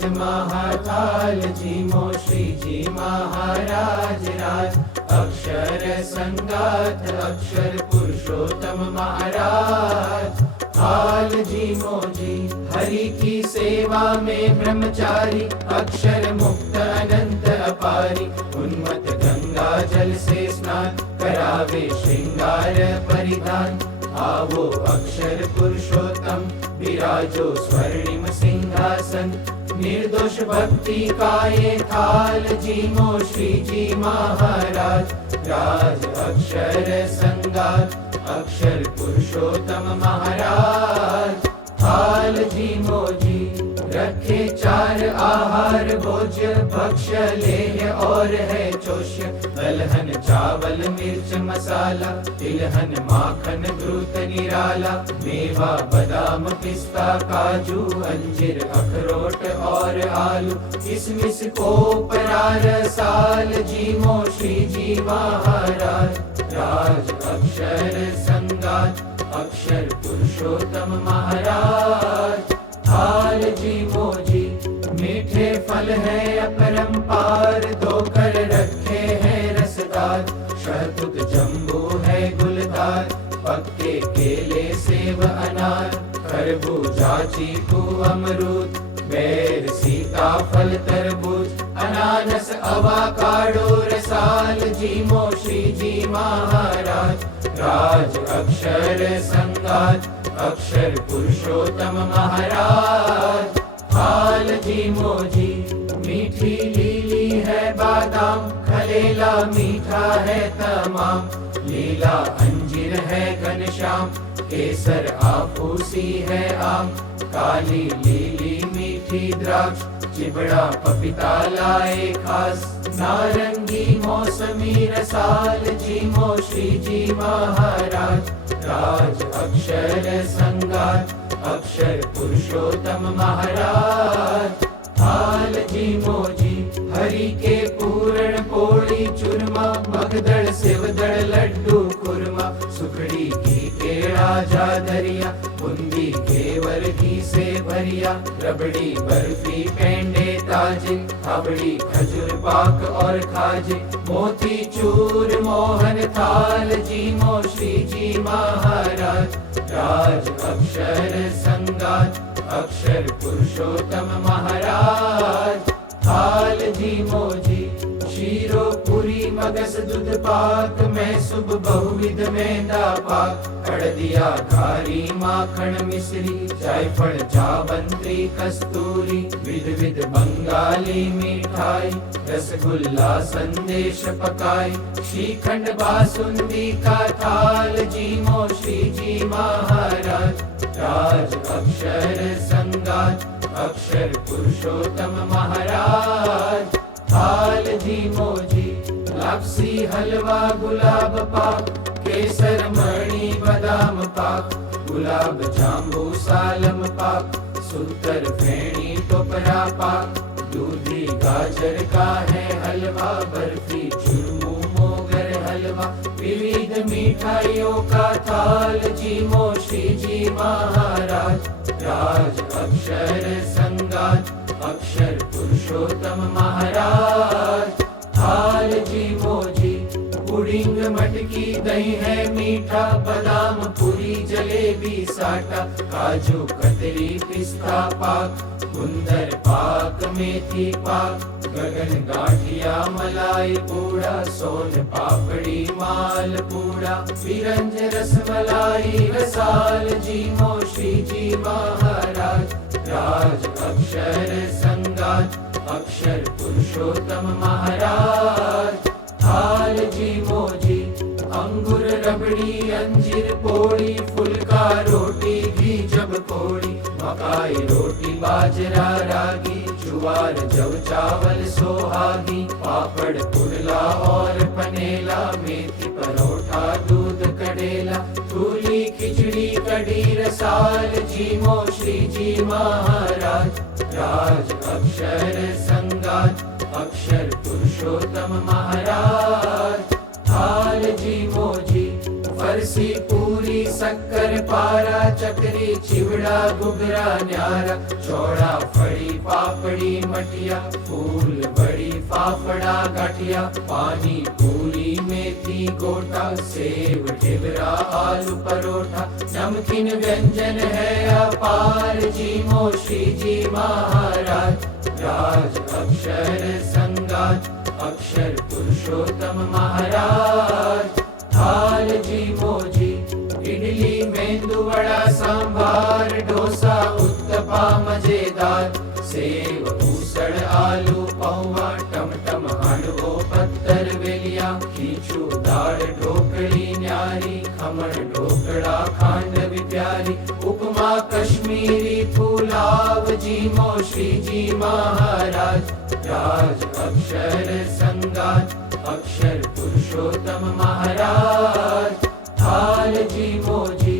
राज महाकाल जी मो श्री जी महाराज राज अक्षर संगात अक्षर पुरुषोत्तम महाराज हाल जी मोजी हरि की सेवा में ब्रह्मचारी अक्षर मुक्त अनंत अपारी उन्मत्त गंगा जल से स्नान करावे श्रृंगार परिधान आवो अक्षर पुरुषोत्तम विराजो स्वर्णिम सिंहासन निर्दोष भक्ति का ये थाल जी मो श्री जी महाराज राज अक्षर संगात अक्षर पुरुषोत्तम महाराज थाल जी मोजी रखे चार आहार भोज्य भक्ष्य लेह और है चोष्य दलहन चावल मिर्च मसाला तिलहन माखन घृत निराला मेवा बादाम पिस्ता काजू अंजीर अखरोट और आलू किसमिस कोपरार साल जी मो श्री जी महाराज राज अक्षर संगात अक्षर पुरुषोत्तम महाराज थाल जी मोजी मीठे फल है अपरंपार धोकर रखे हैं रसदार शहतूत जम्बू है गुलदार पक्के केले सेब अनार खरबूजा चीकू अमरूद बेर सीताफल तरबूज अनानस अवाकाडो रसाल जी मो श्री जी महाराज राज अक्षर संगात अक्षर पुरुषोत्तम महाराज थाल जी मोजी मीठी लीली है बादाम खलेला मीठा है तमाम लीला अंजीर है घनश्याम केसर आफूसी है आम काली लीली मीठी द्राक्ष चिबड़ा पपीता लाए खास नारंगी मौसमी रसाल जी मो श्री जी महाराज राज अक्षर संगात अक्षर पुरुषोत्तम महाराज थाल जी मोजी हरि के पूर्ण पोड़ी चूरमा मगदड़ सेवदड़ लड्डू खुरमा सुखड़ी घी केड़ा जादरिया बूंदी घेवर घी से भरिया रबड़ी बर्फी पेंडे ताजे थाबड़ी खजूर पाक और खाजे मोती चूर मोहन थाल जी मो श्री जी महाराज राज अक्षर संगात अक्षर पुरुषोत्तम महाराज थाल जी मोजी शीरो पूरी मगस दूध पाक में सुब बहुविध मेंदा पाक कड़दिया घारी माखन मिश्री जायफल जावंत्री कस्तूरी विध विध बंगाली मिठाई रसगुल्ला संदेश पकाई श्रीखंड बासुंदी का थाल जी मो श्री जी महाराज राज अक्षर संगात अक्षर पुरुषोत्तम महाराज थाल जी मोजी लापसी हलवा गुलाब पाक केसर मणि बादाम पाक गुलाब जांबू सालम पाक सूतर फेणी टोपरा पाक दूधी गाजर का है हलवा बर्फी चुरमू मोगर हलवा विविध मिठाइयों का थाल जी मो श्री जी महाराज राज अक्षर संगात अक्षर पुरुषोत्तम महाराज थाल जी मोजी पुडिंग मटकी दही है मीठा बादाम पूरी जलेबी साटा काजू कतरी पिस्ता पाक गुंदर पाक मेथी पाक गगन गाठिया मलाई पूड़ा सोन पापड़ी माल पूड़ा बिरंज रसमलाई रसाल जी मो श्री जी महाराज राज अक्षर संगात अक्षर पुरुषोत्तम महाराज थाल जी मोजी अंगूर रबड़ी अंजीर पोड़ी फुलका रोटी घी जब कोड़ी मकाई रोटी बाजरा रागी जुवार जव चावल सोहागी पापड़ पुरला और पनेला मेथी परोठा दूध कड़ेला पूरी खिचड़ी कड़ी रसाल जी मो श्री जी महाराज राज अक्षर संगात अक्षर पुरुषोत्तम महाराज थाल जी मोजी बरसी पूरी शक्कर पारा, चकरी चिवड़ा घुघरा न्यारा, चौड़ा फड़ी पापड़ी मटिया, फूल बड़ी फाफड़ा गाठिया, पानी पूरी मेथी गोटा, सेव ढिबरा आलू परोठा, नमकीन व्यंजन है अपार जी मो श्री जी महाराज। राज अक्षर संगात अक्षर पुरुषोत्तम महाराज। थाल जी मोजी इडली मेंदू वड़ा सांभार डोसा उत्तपा मजेदार, सेव उसड़ आलू पौवा टमटम हांडवो पत्तर वेलिया, खींचू दाल ढोकड़ी न्यारी, खमण ढोकड़ा खांडवी प्यारी, उपमा कश्मीरी पुलाव जी मो श्री जी महाराज। राज अक्षर संगात अक्षर पुरुषोत्तम महाराज। थाल जी मोजी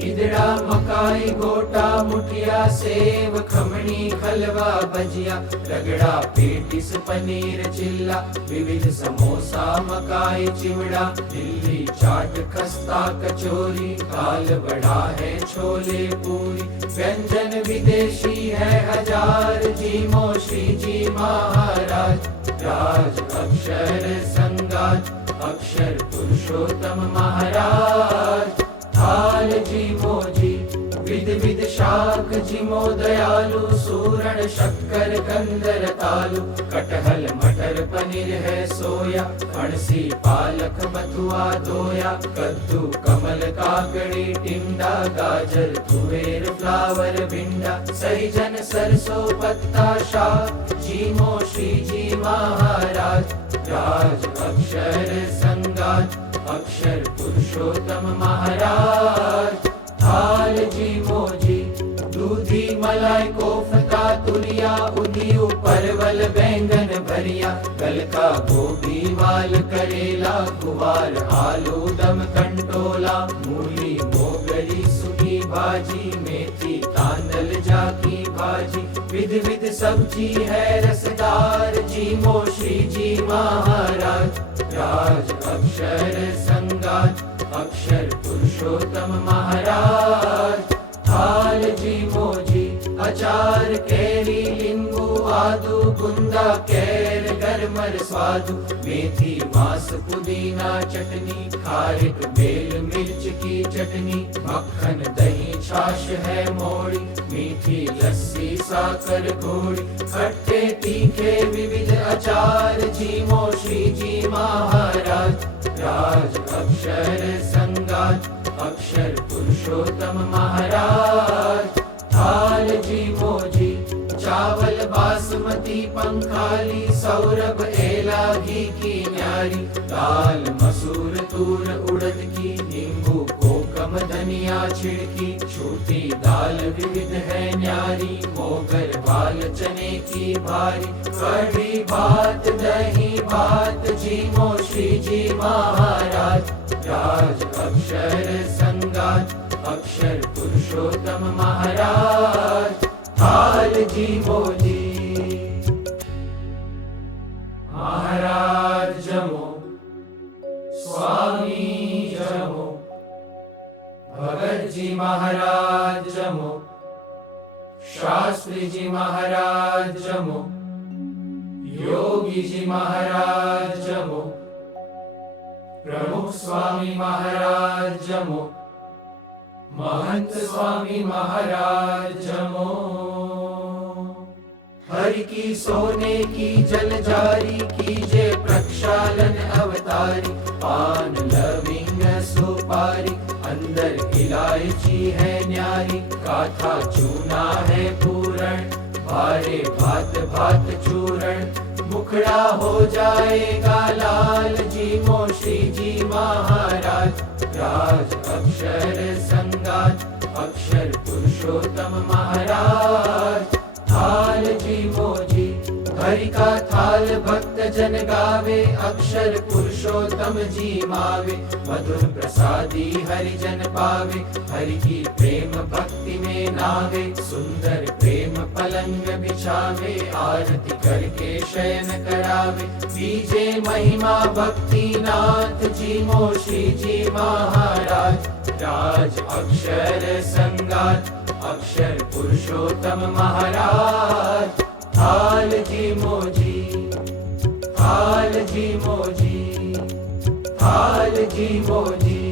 इदड़ा मकाई गोटा मुठिया, सेव खमणी खलवा भजिया, रगड़ा पेटिस पनीर चिल्ला, विविध समोसा मकाई चिवड़ा, दिल्ली चाट खस्ता कचौरी, दाल बड़ा है छोले पूरी, व्यंजन विदेशी है हजार जी मो श्री जी महाराज। राज अक्षर संगात अक्षर पुरुषोत्तम महाराज। थाल जी मोजी विध विध शाक जी मो दयालु, सूरण शक्कर कंदर तालु, कटहल मटर पनीर है सोया, अणसी पालक बथुआ दोया, कद्दू कमल काकड़ी टिंडा, गाजर तुवेर फ्लावर भिंडा, सैजन सरसों पत्ता शाक जी मो श्री जी महाराज। राज अक्षर संगात अक्षर पुरुषोत्तम महाराज। थाल जी मोजी दूधी मलाई कोफ्ता तुरिया, उदियू परवल बैंगन भरिया, गलका गोभी वाल करेला, गुवार आलू दम कंटोला, मूली मोगरी सूखी भाजी, मेथी तांदल जाकी भाजी, विध विध सब्जी है रसदार जी मो श्री जी महाराज। राज अक्षर संगात अक्षर पुरुषोत्तम महाराज। थाल जी मोजी अचार केरी नींबू आदू, गुंदा कैर गरमर स्वादु, मेथी मांस पुदीना चटनी, खारिक बेल मिर्च की चटनी, मक्खन दही छाछ है मोड़ी, मीठी लस्सी साकर घोड़ी, खट्टे तीखे विविध अचार जी मो श्री जी महाराज। राज अक्षर संगात अक्षर पुरुषोत्तम महाराज। थाल जी मोजी चावल बासमती पंखाली, सौरभ एला घी की न्यारी, दाल मसूर तूर उड़द की, नींबू कोकम धनिया छिड़की, छोटी दाल विविध है न्यारी, मोगर बाल चने की भारी, कढ़ी भात दही भात जी मो श्री जी महाराज। राज अक्षर संगात अक्षर पुरुषोत्तम महाराज। थाल जी मोजी महाराज जमो, स्वामी जमो, भगत जी महाराज जमो, शास्त्री जी महाराज जमो, योगी जी महाराज जमो, प्रमुख स्वामी महाराज जमो, महंत स्वामी महाराज जमो। हरि की सोने की जल जारी, कीजे प्रक्षालन अवतारी, पान लविंग सुपारी, अंदर इलायची है न्यारी, काथा चूना है पूरण, भारे भात भात चूरण, मुखड़ा हो जाएगा लाल जी मो श्री जी महाराज। राज अक्षर संगात अक्षर पुरुषोत्तम महाराज। थाल जी मोजी हरि का थाल भक्त जन गावे, अक्षर पुरुषोत्तम जी मावे। मधुर प्रसादी हरि जन पावे, हरि की प्रेम भक्ति में नावे। सुंदर प्रेम पलंग बिछावे, आरती करके शयन करावे। दीजे महिमा भक्ति नाथ जी मोशी जी महाराज। राज अक्षर संगात, अक्षर पुरुषोत्तम महाराज। थाल जी मोजी, थाल जी मोजी, थाल जी मोजी।